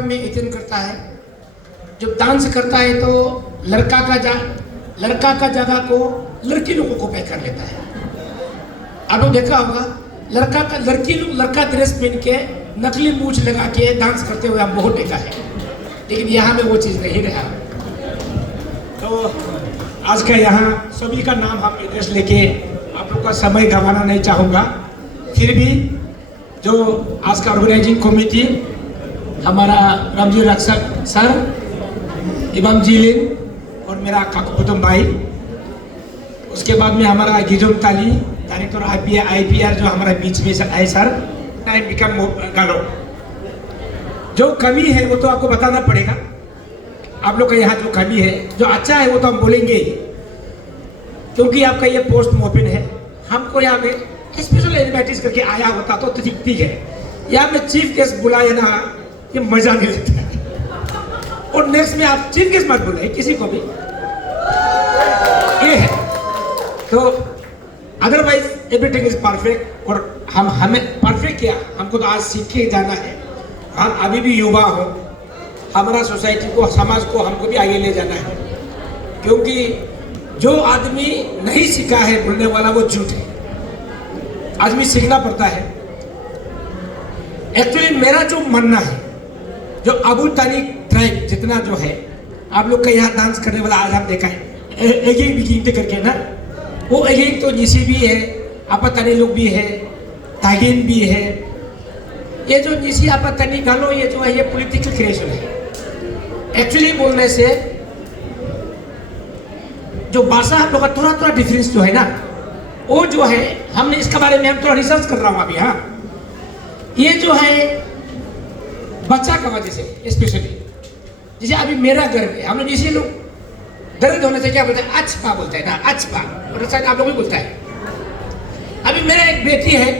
Programme में attend करता है, जब डांस करता है तो लड़का का जगह को लड़की लोगों को पे कर लेता है। आप लोग देखा होगा लड़की लोग लड़का ड्रेस पहन के नकली मूछ लगा के डांस करते हुए हम बहुत देखा है, लेकिन यहाँ में वो चीज़ नहीं रहा। तो आज का यहाँ सभी का नाम हम एड्रेस लेके आप लोग का समय गंवाना नहीं चाहूँगा। फिर भी जो आज का ऑर्गेनाइजिंग कमेटी हमारा रामजी रक्षक सर, इमाम जीलिन और मेरा काकुपुतम भाई, उसके बाद में हमारा गिजोम ताली डायरेक्टर IPR जो हमारा बीच में आए सर, टाइम बिकम गालो। जो कमी है वो तो आपको बताना पड़ेगा, आप लोग का यहाँ जो कमी है, जो अच्छा है वो तो हम बोलेंगे ही, क्योंकि आपका ये पोस्ट मोपिन है। हमको यहाँ में स्पेशल इन्वाइटिस करके आया होता तो ठीक है, यहाँ में चीफ गेस्ट बुलाया ना, ये मजा नहीं लेता है। और नेक्स्ट में आप चीफ गेस्ट मत बुलाए किसी को भी, ये है। तो अदरवाइज एवरीथिंग इज परफेक्ट। और हमें परफेक्ट क्या, हमको तो आज सीख के जाना है। हम अभी भी युवा हो, हमारा सोसाइटी को, समाज को हमको भी आगे ले जाना है, क्योंकि जो आदमी नहीं सीखा है बोलने वाला वो झूठ है। आदमी सीखना पड़ता है। एक्चुअली मेरा जो मानना है, जो अबू तानी ट्राइब जितना जो है, आप लोग का यहाँ डांस करने वाला आज हम देखा है एक बिगिनते करके ना, वो एक तो निसी भी है, आपतानी लोग भी है, तागिन भी है। ये जो निसी आपतानी गालो ये जो है ये पॉलिटिकल क्रिएशन है। एक्चुअली बोलने से जो भाषा हम लोग का थोड़ा डिफरेंस जो है ना, वो जो है हमने इसके बारे में हम थोड़ा रिसर्च कर रहा हूँ अभी। हाँ, ये जो है बच्चा का वजह से स्पेशली, जैसे अभी मेरा घर में हम लोग इसी लोग दर्द होने से क्या बोलते हैं, अचपा बोलते हैं ना, अचपा, और शायद आप लोग भी बोलता है। अभी मेरा एक बेटी है,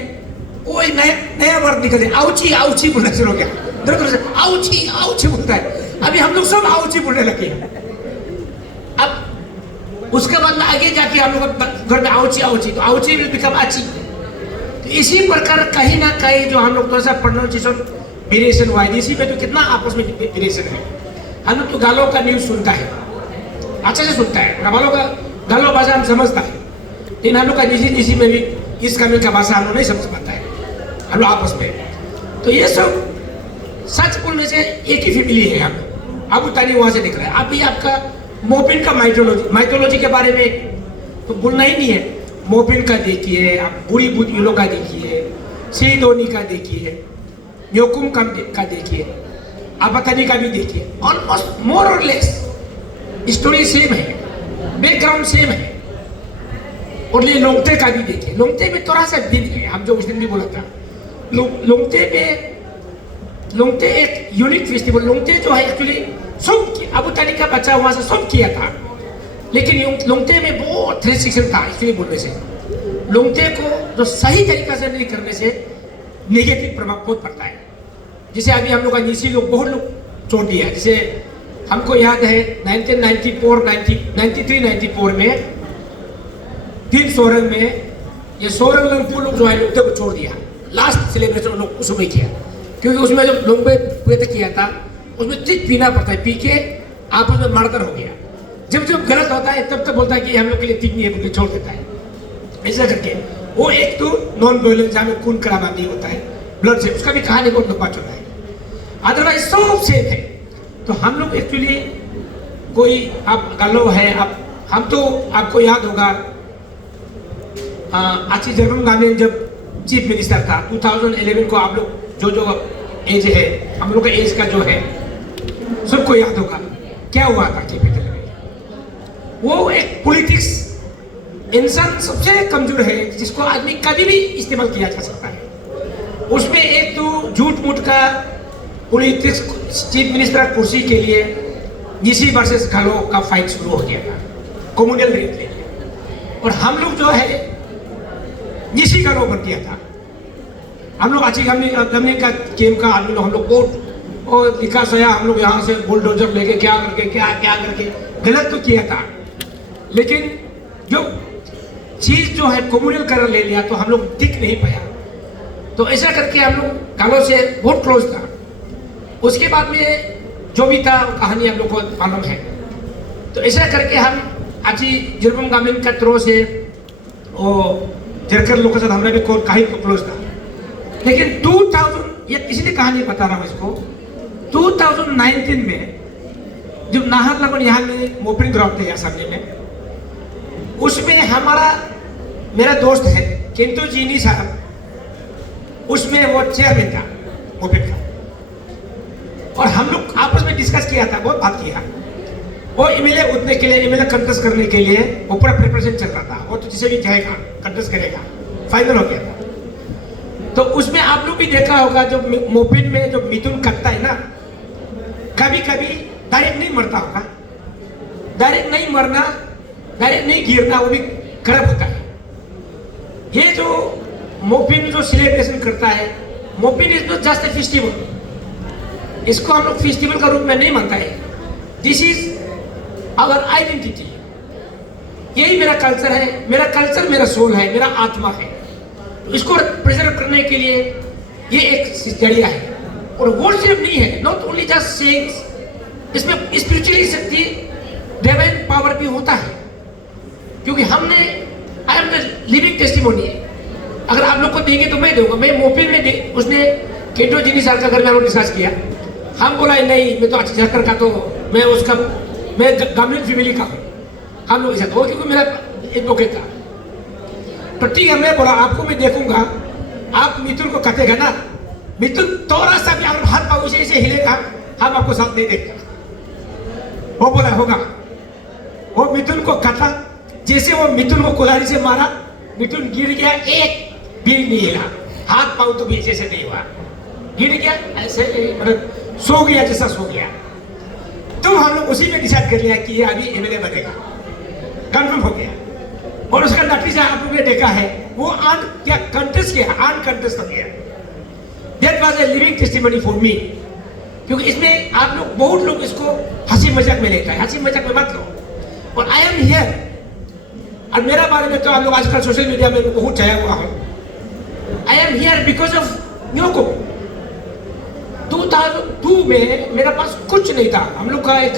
वो एक नया वर्ड निकल है, आउची आउची बोलना शुरू हो गया, दर्द होने से आउची आउची बोलता है। अभी हम लोग सब आउची बोलने लगे। अब उसके बाद में आगे जाके हम लोग घर में आउची आउची, तो आउची विल बिकम आची। तो इसी प्रकार कहीं ना कहीं जो हम लोग थोड़ा सा प्रोनाउंसिएशन वेरिएशन हुआ है, इसी पे तो कितना आपस में वेरिएशन है। हम लोग तो गालों का न्यूज सुनता है, अच्छे से सुनता है, गालों का गालों भाषा हम समझता है, लेकिन हम लोग का निजी में भी इस कमी का भाषा हम लोग नहीं समझ पाता है हम लोग आपस में। तो ये सब सच बोलने से एक ही फैमिली है। हम अबू तानी वहां से निकला है। अभी आपका मोपिन का माइथोलॉजी के बारे में तो बोलना ही नहीं है। मोपिन का देखिए, आप बूढ़ी बुद्धियों का देखिए, सीधोनी का देखिए, योकुम का देखिए, आपतानी का भी देखिए, ऑलमोस्ट मोर और लेस स्टोरी सेम है, बैकग्राउंड सेम है। और ये लोंगते का भी देखिए, लोंगते में थोड़ा सा भिन्न है। हम जो उस दिन भी बोला था, लोंगते एक यूनिक फेस्टिवल। लोंगते जो है एक्चुअली सब अबू तानी का बच्चा वहां से सब किया था, लेकिन लोंगते में बहुत रिस्ट्रिक्शन था। एक्चुअली बोलने से लोंगते को जो सही तरीका से नहीं करने से नेगेटिव प्रभाव बहुत पड़ता है। जैसे अभी हम लोग का निसी लोग बहुत लोग छोड़ दिया। जैसे हमको याद है 1993-94 में 3 सोरंग में ये सोरंग लंगपू लोग जो है लोंगते को छोड़ दिया। लास्ट सेलिब्रेशन लोग उसमें किया, क्योंकि उसमें जो लोंगते पे किया था उसमें चित पीना पड़ता है, पी के आपस में मर्डर हो गया। जब गलत होता है तब बोलता है कि हम लोग के लिए ठीक नहीं है, बोल के छोड़ देता है। ऐसा करके वो एक तो नॉन वायलेंस जहाँ में खून खराबा नहीं होता है, ब्लड से, उसका भी कहानी बहुत लंबा चल रहा है। अदरवाइज सब सेम है। तो हम लोग एक्चुअली कोई आप गालो है, आप हम तो आपको याद होगा आची जगन गांधी जब चीफ मिनिस्टर था 2011 को, आप लोग जो एज है, हम लोग का एज का जो है सबको याद होगा क्या हुआ था कैपिटल में। वो एक पॉलिटिक्स, इंसान सबसे कमजोर है जिसको आदमी कभी भी इस्तेमाल किया जा सकता है। उसमें एक तो झूठ मूठ का पॉलिटिक्स, चीफ मिनिस्टर कुर्सी के लिए निसी वर्सेस गालो का फाइट शुरू हो गया था कम्युनल रेट के लिए। और हम लोग जो है निसी गालो बन गया था। हम लोग अच्छी गमने का गेम का आदमी लोग, हम लोग बहुत और विकास होया, हम लोग यहाँ से बुलडोजर लेके क्या करके गलत तो किया था, लेकिन जो चीज जो है कम्युनल कर ले लिया तो हम लोग टिक नहीं पाया। तो ऐसा करके हम लोग गालों से बहुत क्लोज था। उसके बाद में जो भी था वो कहानी हम लोग को मालूम है। तो ऐसा करके हम आज जिरबम गामिन का थ्रो से वो जरकर लोगों के साथ हमने भी काफी क्लोज था। लेकिन 2000 ये इसीलिए कहानी बता रहा हूँ इसको, 2019 में जब नाहर लगन यहाँ में मोपिन ग्राउंड थे यहाँ सामने में, उसमें हमारा मेरा दोस्त है किंतु जीनी साहब, उसमें वो चेयरमैन था मोपिन का, और हम लोग आपस में डिस्कस किया था, बहुत बात किया। वो एमएलए उतने के लिए, एमएलए कंटेस्ट करने के लिए ऊपर प्रिपरेशन चल रहा था, वो तो जिसे भी जाएगा कंटेस्ट करेगा, फाइनल हो गया था। तो उसमें आप लोग भी देखा होगा जो मोपिन में जो मिथुन कटता है ना, कभी कभी डायरेक्ट नहीं मरता होगा, डायरेक्ट नहीं मरना, डायरेक्ट नहीं गिरना, वो भी खराब होता है। ये जो मोपिन जो सेलिब्रेशन करता है, Mopin is not just a festival, इसको हम लोग फेस्टिवल का रूप में नहीं मानता है। दिस इज आवर आइडेंटिटी, यही मेरा कल्चर है, मेरा कल्चर मेरा सोल है, मेरा आत्मा है। तो इसको प्रिजर्व करने के लिए ये एक जरिया है। और वो सिर्फ नहीं है, नॉट ओनली जस्ट सेइंग्स, इसमें स्पिरिचुअली शक्ति, डिवाइन पावर भी होता है, क्योंकि हमने, I am the living testimony. अगर आप लोग को देंगे तो मैं दूंगा। मैं मोपिन में उसने केटो जीनी साहब का घर में हम डिस्कस किया, हम बोला नहीं मैं तो अच्छी झाकर का, तो मैं गामिन फैमिली का हूँ, हम लोग वो क्योंकि मेरा एडवोकेट था। तो ठीक है, मैं बोला आपको मैं देखूंगा, आप मिथुन को कटेगा ना, मिथुन थोड़ा सा भी अगर हाथ पाँव से हिलेगा, हम आपको साथ नहीं देगा। वो बोला होगा, वो मिथुन को कटा, जैसे वो मिथुन को कुल्हाड़ी से मारा, मिथुन गिर गया, एक भी नहीं हिला, हाथ पाँव तो भी जैसे नहीं हुआ, गिर गया ऐसे, मतलब सो गया जैसा सो गया। तो हम लोग उसी में डिसाइड कर लिया कि ये अभी एमएलए बनेगा, कंफर्म हो गया। और उसका नतीजा आप लोगों ने देखा है, वो कंटेस्ट किया, अनकंटेस्ट हो गया। That was a living testimony for me, क्योंकि इसमें आप लोग, बहुत लोग इसको हंसी मजाक में लेता है, हंसी मजाक में मत लो। और आई एम हियर, और मेरा बारे में तो आप लोग आजकल सोशल मीडिया में बहुत छाया हुआ है। I am here because of Nyokum. 2002 में मेरे पास कुछ नहीं था। हम लोग का एक,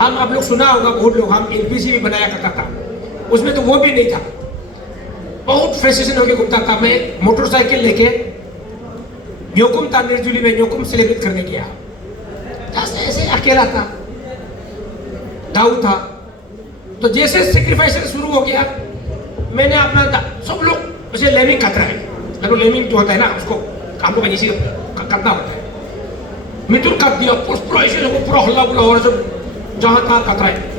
हम आप लोग सुना होगा बहुत लोग, हम एलपीसी भी बनाया करता था, उसमें तो वो भी नहीं था। बहुत फ्रस्ट्रेशन होकर घूमता था मैं, मोटरसाइकिल लेके न्योकुम था निर्जुली में, न्योकुम सेलिब्रेट करने गया, ऐसे ऐसे अकेला था, दाऊ था। तो जैसे सेक्रीफाइस शुरू हो गया, मैंने अपना सब लोग उसे लेमिंग कतरा है, लगो लेमिंग जो होता है ना, उसको हम लोग इसी करना होता है। मिथुन काट दिया, पूरा ऐसे लोगों पूरा हल्ला बुला हो रहा, सब जहाँ तहाँ कतरा है।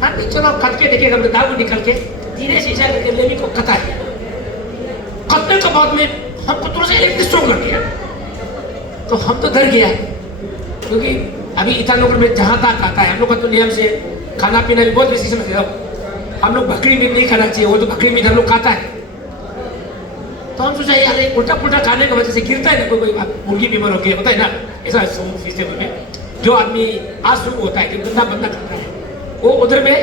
हाँ नहीं चलो कट के देखेगा, दाऊ निकल के धीरे से ऐसा करके लेमिंग को कटा है। कटने के बाद में हमको थोड़ा सा इलेक्ट्रिक शॉक लग गया, तो हम तो डर गया, क्योंकि अभी ईटानगर में जहाँ तक आता है, हम लोग का तो नियम से खाना पीना भी बहुत बेसी समझ रहा हूँ, हम लोग बकरी मीट नहीं खाना चाहिए, वो तो बकरी मीट हम लोग खाता है। तो हम सोचा यार उल्टा पुल्टा खाने की वजह से गिरता है ना, कोई बात, मुर्गी बीमार हो गया होता है ना, ऐसा फेस्टिवल में जो आदमी आज शुरू होता है, जो गंदा बंदा करता है, वो उधर में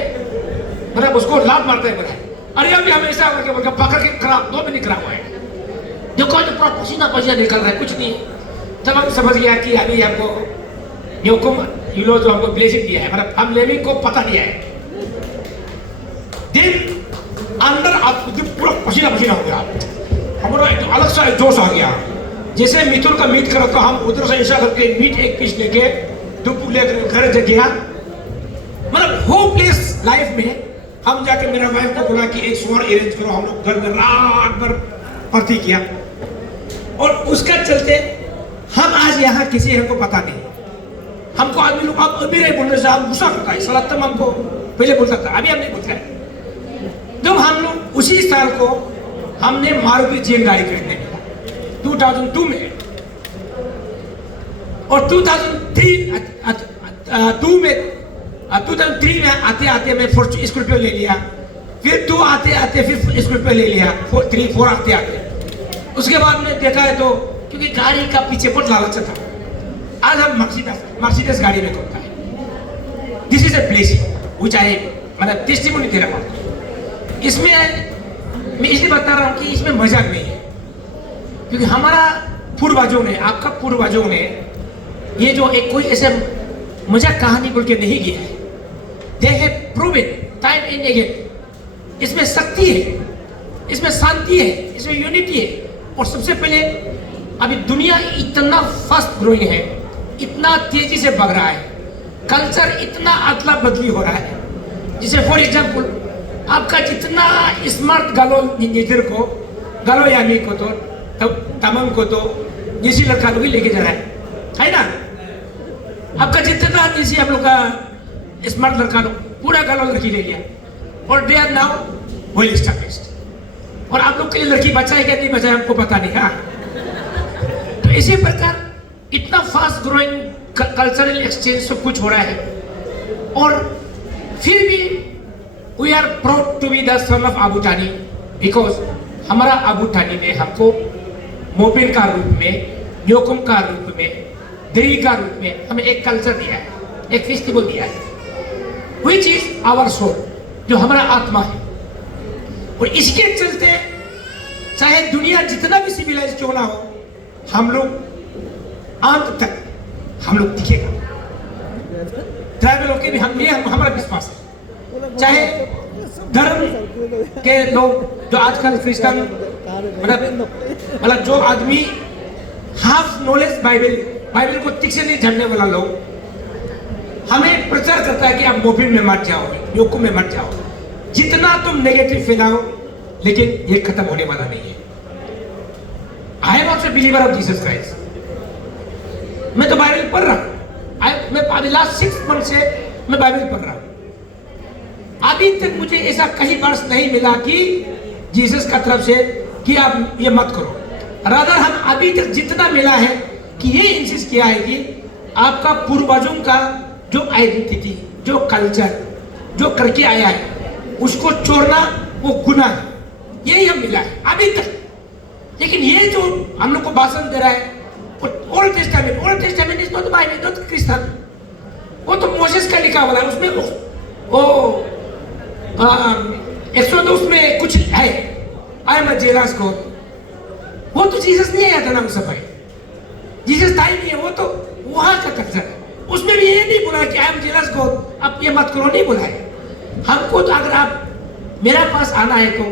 मतलब उसको लात मारता है, बोला अरे अभी हमें ऐसा करके बोल पकड़ के खराब 2 महीने खराब हुआ है, देखो तो पूरा पसीना पसीना निकल रहा है, कुछ नहीं। तब हम समझ गया कि अभी हमको न्योकुम यूलो जो हमको ब्लेसिंग दिया है, मतलब हम लेमिंग को पता दिया है। दिन अंदर आप पूरा पसीना पसीना हो गया, हमारा एक अलग सा जोश आ गया। जैसे मिथुन का मीट करा तो हम उधर से ऐसा करके मीट एक पीस लेके दुप लेकर घर जा गया। मतलब होपलेस लाइफ में हम जाके मेरा वाइफ को बोला कि एक सोर अरेंज करो, हम लोग घर में रात भर पार्टी किया, और उसका चलते हम आज यहाँ किसी को पता नहीं। हमको आदमी लोग आप अभी नहीं बोल रहे, हम गुस्सा करता है, साला तुम हमको पहले बोलता था, अभी हम नहीं बोलते हैं। जब हम लोग उसी साल को हमने मारुति जेन गाड़ी खरीदने मिला 2002 में, और 2003 में आते आते मैं स्कॉर्पियो ले लिया, फिर 2 आते आते फिर स्कॉर्पियो ले लिया, 4 आते आते। उसके बाद में देखा है तो क्योंकि गाड़ी का पीछे बहुत लालच था, आज हम मर्सिडीज गाड़ी में घूमता है। This is a blessing which I मतलब टेस्टिमोनी दे रहा हूं। इसमें मैं इसलिए बता रहा हूँ कि इसमें मजाक नहीं है, क्योंकि हमारा पूर्वजों ने, आपका पूर्वजों ने ये जो एक कोई ऐसे मजाक कहानी बोल के नहीं गया है। They have proven time and again इसमें शक्ति है, इसमें शांति है, इसमें यूनिटी है। और सबसे पहले अभी दुनिया इतना फास्ट ग्रोइंग है, इतना तेजी से बढ़ रहा है, कल्चर इतना अदला बदली हो रहा है। जैसे फॉर एग्जाम्पल आपका जितना स्मार्ट गालो निजर को, गालो यामी को तो तमंग को तो निजी लड़का लोग ही लेके जा रहा है ना। आपका जितना निजी आप लोग का स्मार्ट लड़का लोग पूरा गालो लड़की ले लिया और they are now well established. और आप लोग के लिए लड़की बचाए क्या नहीं बचाए हमको पता नहीं। हाँ, तो इसी प्रकार इतना फास्ट ग्रोइंग कल्चरल एक्सचेंज सब कुछ हो रहा है। और फिर भी we are proud to be the son of Abu Tani, because हमारा अबू तानी ने हमको मोबिन का रूप में, न्योकुम का रूप में, दरी का रूप में हमें एक कल्चर दिया है, एक फेस्टिवल दिया है, विच इज आवर सोल, जो हमारा आत्मा है। और इसके चलते चाहे दुनिया जितना भी सिविलाइज क्यों ना हो, हम लोग अंत तक हम लोग दिखेगा। ट्राइबल होके भी हमारा विश्वास है। चाहे धर्म के लोग जो आजकल क्रिश्चियन मतलब जो आदमी हाफ नॉलेज बाइबल को ठीक से नहीं जानने वाला लोग हमें प्रचार करता है कि आप मोबिन में मत जाओ, योकुम में मत जाओ, जितना तुम नेगेटिव फैलाओ, लेकिन ये खत्म होने वाला नहीं है। I am also believer of Jesus Christ. मैं तो बाइबल पढ़ रहा हूं। मैं अभी लास्ट 6 मंथ से मैं बाइबल पढ़ रहा हूं। अभी तक मुझे ऐसा कहीं वर्ष नहीं मिला कि जीसस का तरफ से कि आप ये मत करो। रादर हम अभी तक जितना मिला है कि ये इंसिस्ट किया है कि आपका पूर्वजों का जो आइडेंटिटी, जो कल्चर, जो करके आया है, उसको छोड़ना वो गुनाह है। यही हम मिला है अभी तक। लेकिन ये जो हम लोग को भाषण दे रहा है old testament is not Bible, not Christian, वो तो मोसेस का लिखा हुआ है। उसमें वो एक्सोडस में कुछ है, I am a jealous God, वो तो जीसस नहीं आया था ना उस समय, जीसस था ही नहीं है, वो तो वहां का कल्चर है। उसमें भी ये नहीं बोला कि आई एम जेलस गॉड, आप ये मत करो, नहीं बोला है हमको। तो अगर आप मेरा पास आना है तो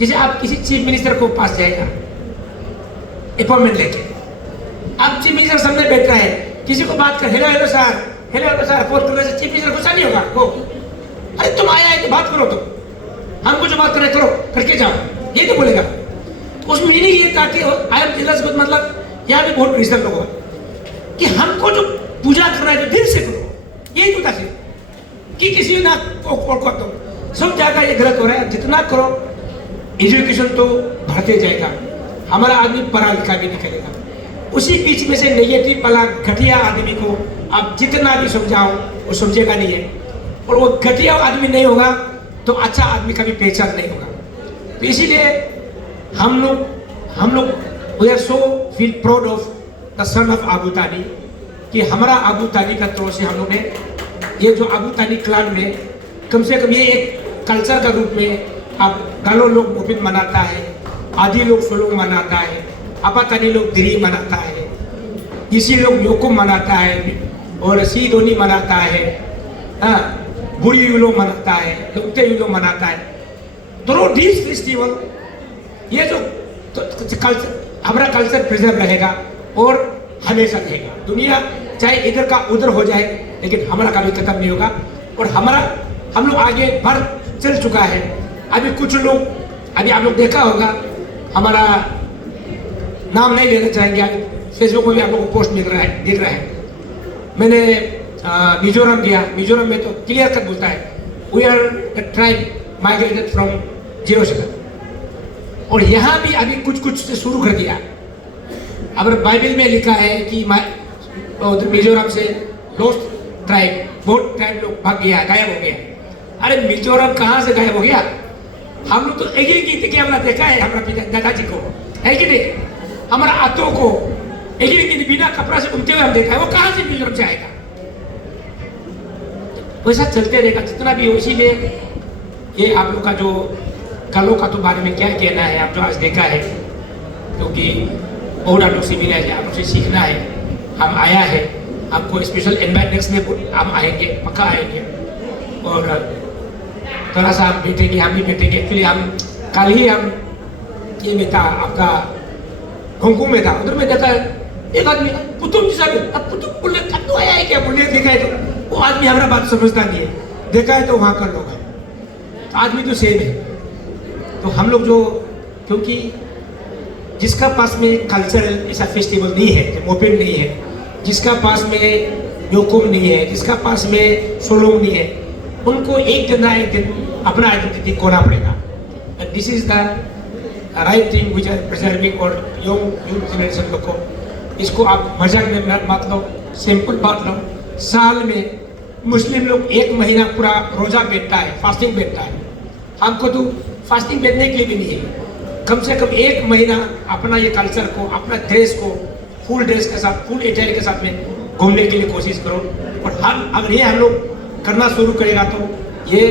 जैसे आप किसी चीफ मिनिस्टर को पास जाएगा अपॉइंटमेंट लेके, आप चीफ मिनिस्टर सामने बैठ रहा है, किसी को बात कर, हेलो सर, फोन करने से चीफ मिनिस्टर गुस्सा नहीं होगा को, अरे तुम आया है तो बात करो, तुम हमको जो बात कर रहे करो, करके जाओ, ये तो बोलेगा। तो उसमें मीनिंग ये था कि आई एम जेलस गॉड, मतलब यहाँ भी बहुत क्रिश्चियन लोग हैं कि हमको जो पूजा करना है दिल से करो, यही तो था कि किसी ना को तो सब जगह ये गलत हो रहा है। जितना करो एजुकेशन तो बढ़ते जाएगा, हमारा आदमी पढ़ा लिखा भी निकलेगा। उसी बीच में से नेगेटिव वाला घटिया आदमी को आप जितना भी समझाओ वो समझेगा नहीं है, और वो घटिया आदमी नहीं होगा तो अच्छा आदमी का भी पहचान नहीं होगा। तो इसीलिए हम लोग we are so feel proud of the son of Abu Tani, कि हमारा अबू तानी का तरफ से हम लोग ने ये जो अबू तानी क्लान में कम से कम ये एक कल्चर का रूप में अब गालो लोग मोबिन मनाता है, आदि लोग सोलोंग मनाता है, अपा तानी लोग दिरी मनाता है, इसी लोग योकुम मनाता है, और सीदोनी मनाता है, बुरी यूलो मनाता है, लुकते यूलो मनाता है। थ्रू दिस फेस्टिवल ये जो कल्चर, हमारा कल्चर प्रिजर्व रहेगा और हमेशा रहेगा। दुनिया चाहे इधर का उधर हो जाए, लेकिन हमारा कभी खत्म नहीं होगा। और हम लोग आगे बढ़ चल चुका है। अभी कुछ लोग, अभी आप लोग देखा होगा, हमारा नाम नहीं लेना चाहेंगे, फेसबुक में भी आप लोगों को पोस्ट दिख रहा है। मैंने मिजोरम गया, मिजोरम में तो क्लियर कट बोलता है we are the tribe migrated from Jerusalem. और यहाँ भी अभी कुछ से शुरू कर दिया। अगर बाइबल में लिखा है कि मिजोरम से लोस्ट ट्राइब, बहुत ट्राइब लोग भाग गया, गायब हो गया। अरे मिजोरम कहाँ से गायब हो गया? हम लोग तो एक ही गीत के हमने देखा है, हमारा दादाजी को है कि नहीं, हमारा आतों को एक ही गीत बिना कपड़ा से घूमते हुए हम देखा है। वो कहाँ से मिजोरम से आएगा? वैसा चलते रहेगा जितना भी हो। इसीलिए ये आप लोग का जो कलों का तो बारे में क्या कहना है, आप जो आज देखा है, क्योंकि बहुत आप लोग से मिला है, आप लोग से सीखना है। हम आया है, आपको स्पेशल इनवाइट नेक्स्ट में हम आएंगे, पक्का आएंगे। और थोड़ा सा हम बैठेंगे, हम भी बैठेंगे। एक्चुअली हम कल ही हम ये में था, आपका होंगकोंग में था, उधर में देखा एक आदमी पुतुम जी साहब, अब पुतुम बोले कब तो आया है क्या बोले, देखा है तो वो आदमी हमारा बात समझता नहीं है, देखा है तो वहाँ का लोग है, तो आदमी तो सेम है। तो हम लोग जो, क्योंकि जिसका पास में कल्चरल ऐसा फेस्टिवल नहीं है, मोपेन नहीं है, जिसका पास में योकुम नहीं है, जिसका पास में सोलोंग नहीं है, उनको एक दिन अपना आइडेंटिटी खोना पड़ेगा। This is the right thing which are preserving और यंग जनरेशन लोग को, इसको आप मजाक में मत लो, सिंपल बात लो। साल में मुस्लिम लोग 1 महीना पूरा रोजा बैठता है, फास्टिंग बैठता है, हमको तो फास्टिंग बैठने के लिए भी नहीं है। कम से कम 1 महीना अपना ये कल्चर को, अपना ड्रेस को फुल ड्रेस के साथ, फुल अटायर के साथ में घूमने के लिए कोशिश करो। और अगर ये हम लोग करना शुरू करेगा तो ये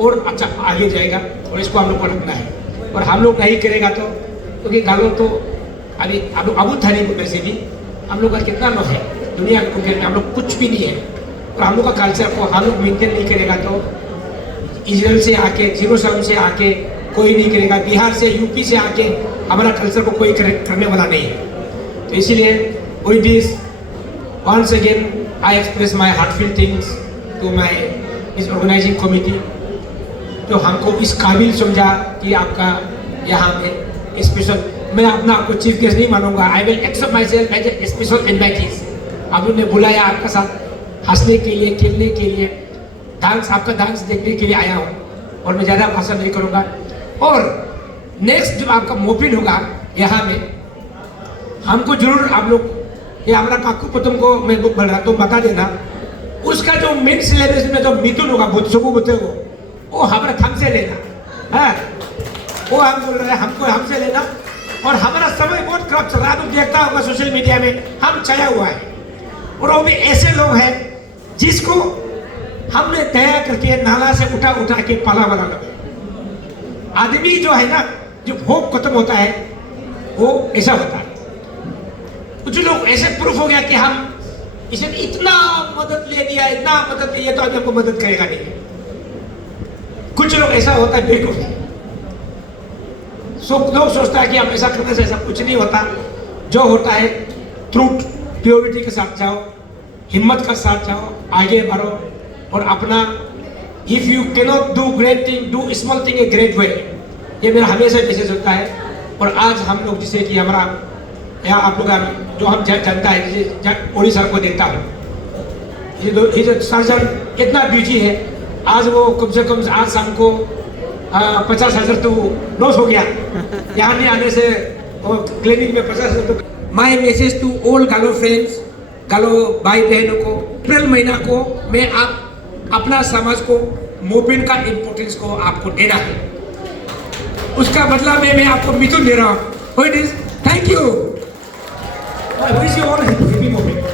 और अच्छा आगे जाएगा, और इसको हम लोग को रखना है। और हम लोग नहीं करेगा तो, क्योंकि गालों तो अभी हम लोग अबू थानी में से भी हम लोग का कितना लोग है दुनिया के, हम लोग कुछ भी नहीं है। और हम लोग का कल्चर को हम लोग मेंटेन नहीं करेगा तो इजराइल से आके, जेरूसलम से आके कोई नहीं करेगा, बिहार से, यूपी से आके हमारा कल्चर को कोई करने वाला नहीं है। तो इसीलिए with this once again I express my heartfelt things to my इस ऑर्गेनाइजिंग कमेटी, जो हमको इस काबिल समझा कि आपका यहाँ में स्पेशल, मैं अपना आपको चीफ गेस्ट नहीं मानूंगा, I will accept myself as a special invitees. आप लोगों ने बुलाया आपका साथ हंसने के लिए, खेलने के लिए, डांस, आपका डांस देखने के लिए आया हूँ, और मैं ज़्यादा भाषण नहीं करूँगा। और नेक्स्ट जब आपका मोपिन होगा यहाँ में, हमको जरूर आप लोग, ये हमारा काकू पतुम को मैं बोल रहा तो बता देना, उसका जो मेन सिलेबस में जो मिथुन होगा बुद्धसुकु बुद्धे वो हमारा हमसे लेना है, वो हम बोल रहे हैं हमको हमसे लेना। और हमारा समय बहुत खराब चल रहा है, तो देखता होगा सोशल मीडिया में हम छाया हुआ है, और वो भी ऐसे लोग हैं जिसको हमने दया करके नाला से उठा उठा के पाला वाला लगे। आदमी जो है ना, जो भोग खत्म होता है वो ऐसा होता है। कुछ लोग ऐसे प्रूफ हो गया कि हम इसे इतना मदद ले दिया, इतना मदद दिया, तो अभी हमको मदद करेगा नहीं। कुछ लोग ऐसा होता है बेवकूफ, लोग सोचता है कि हम ऐसा करने से ऐसा कुछ नहीं होता। जो होता है ट्रूथ, प्योरिटी के साथ जाओ, हिम्मत के साथ जाओ, आगे बढ़ो, और अपना if you cannot do great thing, do small thing a great way, ये मेरा हमेशा मैसेज होता है। और आज हम लोग जिसे कि हमारा यहाँ आप लोग जो हम जनता है, जैसे उड़ीसा को देखता हूँ, ये जो सर्जन इतना बिजी है, आज वो कम से कम आज शाम को 50,000 तो लॉस हो गया यहाँ नहीं आने से, क्लिनिक में 50,000 तो। माई मैसेज टू ऑल गालो फ्रेंड्स, गालो भाई बहनों को, अप्रैल महीना को मैं आप अपना समाज को मोपेन का इम्पोर्टेंस को आपको देना है, उसका बदला में मैं आपको मिथुन दे रहा हूँ। Thank you. Who is your all happy moment?